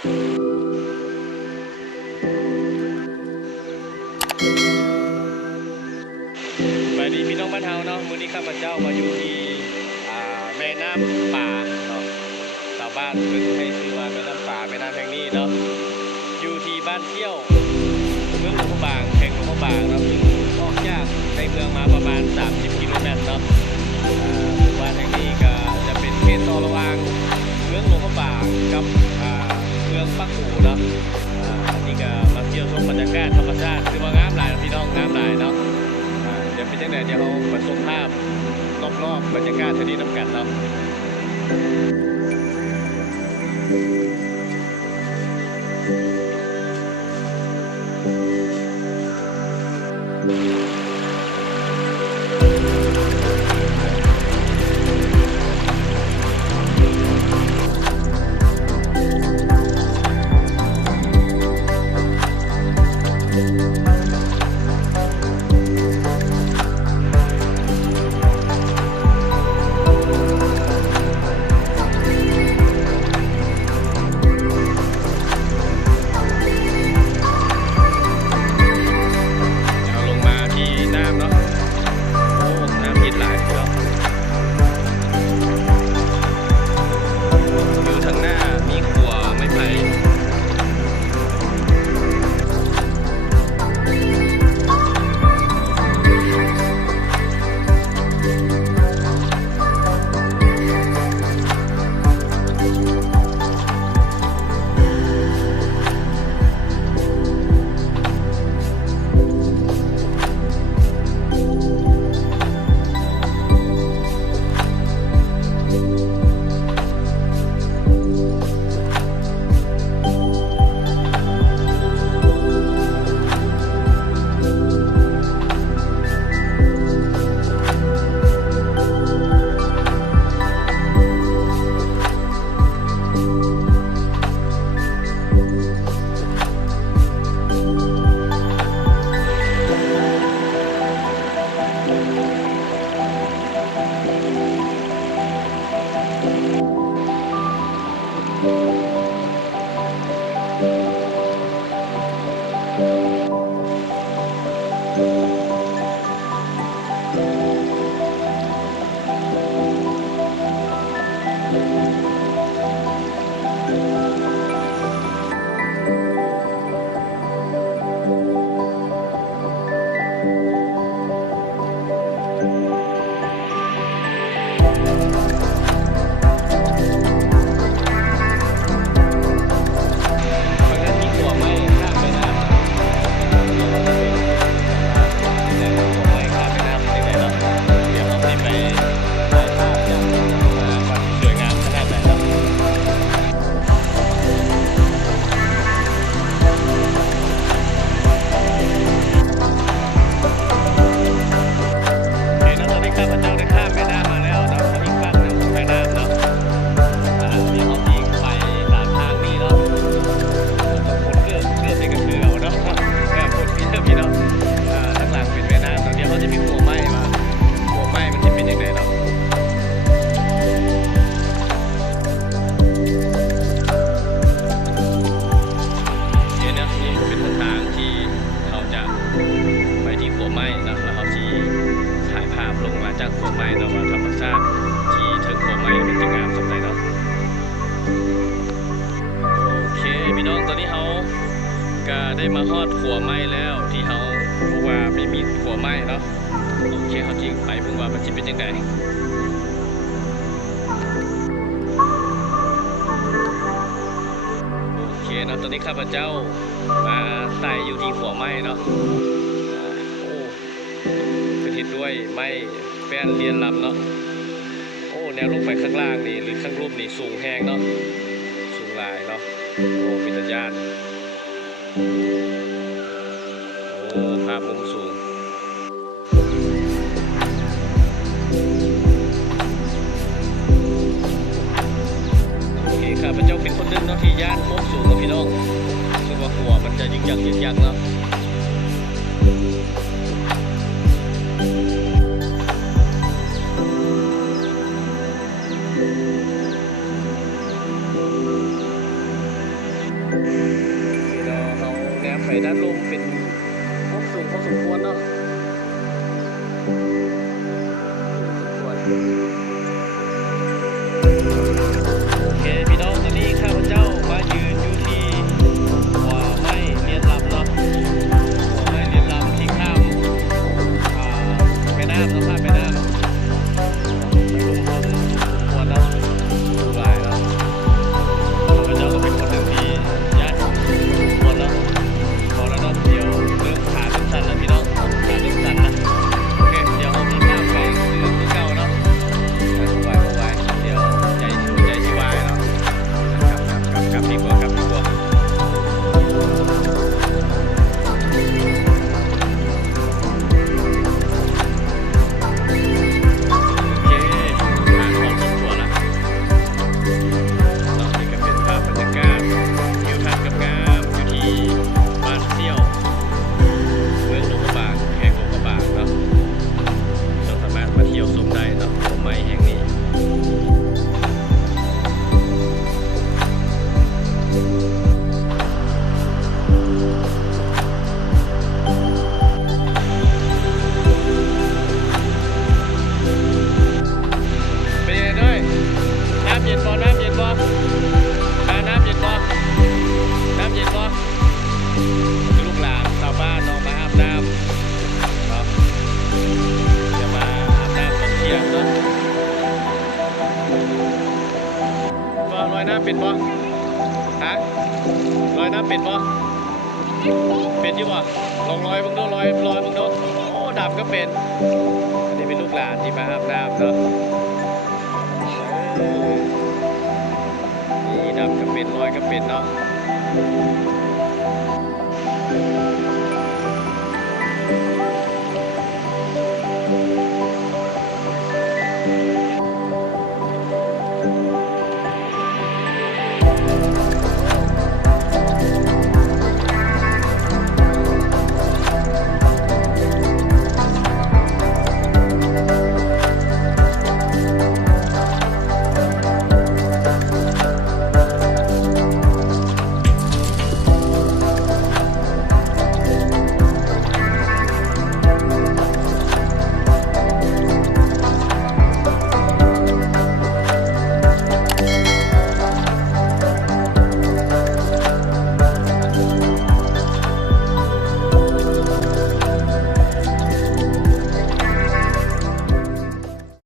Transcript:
ไปดีพี่น้องบ้านเฮาเนาะมื้อนี้ข้าพเจ้ามาอยู่ที่แม่น้ำป่าเนาะชาวบ้านเพิ่นให้ชื่อว่าแม่น้ำป่าแม่น้ำแห่งนี้เนาะอยู่ที่บ้านเที่ยวเมืองหลวงพระบางแห่งหลวงพระบางเนาะออกจากในเมืองมาประมาณ30 กิโลเมตรเนาะบ้านแห่งนี้ก็จะเป็นเขตต่อระหว่างเมืองหลวงพระบางกับเมืองปักหูเนาะนี่ก็มาเที่ยวชมบรรยากาศธรรมชาติคือว่างามหลายพี่น้องงามหลายเนาะเดี๋ยวเป็นจังไดเดี๋ยวเรามาชมภาพรอบๆบรรยากาศที่นี่น้ำกันเนาะได้มาฮอดขัวไม้แล้วที่เขาบอกว่าไม่มีขัวไม้เนาะโอเคเขาจริงไปเพิ่งว่ามันจะเป็นยังไงโอเคเนาะตอนนี้ข้าพเจ้ามาไต่อยู่ที่ขัวไม้เนาะโอ้กระทิดด้วยไม้แป้นเรียนลำเนาะโอ้แนวลงไปข้างล่างนี่หรือข้างรูปนี่สูงแห้งเนาะสูงหลายเนาะโอ้เป็นตาญาณโอ้ภาพมุมสูงโอเคข้าพเจ้าเป็นคนหนึ่งเนาะที่ย่านมุมสูงกับพี่น้องซึ่งว่าหัวมันจะยึกยักเนาะโ ไปด้านลมเป็นพวกสูงพอสมควรเนาะสมควรโอเคพี่น้องตอนนี้ข้าพเจ้ามายืนอยู่ที่หัวไม้เรียนลำเนาะหัวไม้เรียนลำที่ข้ามแม่น้ำแล้วข้ามแม่น้ำลุงพลควรเนาะดูหลายเนาะข้าพเจ้าก็เป็นคนหนึ่งที่ญาติควรเนาะพอแล้วเนาะเดี๋ยวเริ่มขาเริ่มสั่นแล้วพี่น้องขาเริ่มสั่นนะโอเคเดี๋ยวเอาพี่ข้ามไปคือเก่าเนาะไว้เดี๋ยวใจชิวายเนาะกลับดีกว่าโอเคทางของครอบครัวละตอนนี้ก็เป็นภาพบรรยากาศทิวทัศน์งามอยู่ที่บ้านเซี่ยวเมืองหลวงพระบางแห่งหลวงพระบางเนาะเราสามารถมาเที่ยวชมได้เนาะหัวไม้แห่งนี้เป็นยังไงด้วยน้ำเย็นบ่น้ำเย็นบ่น้ำเย็นบ่น้ำเย็นบ่ลูกหลานชาวบ้านเนาะมาอาบน้ำเนาะเดี๋ยวมาอาบน้ำตอนเที่ยงเนาะลอยน้ำเป็นบ่ฮะลอยน้ำเป็นบ่เป็นอยู่บ่ลองลอยมึงดูลอยมึงดูโอ้ดำก็เป็นอันนี้เป็นลูกหลานที่มาอาบน้ำเนาะนี่ดำก็เป็นลอยก็เป็นเนาะ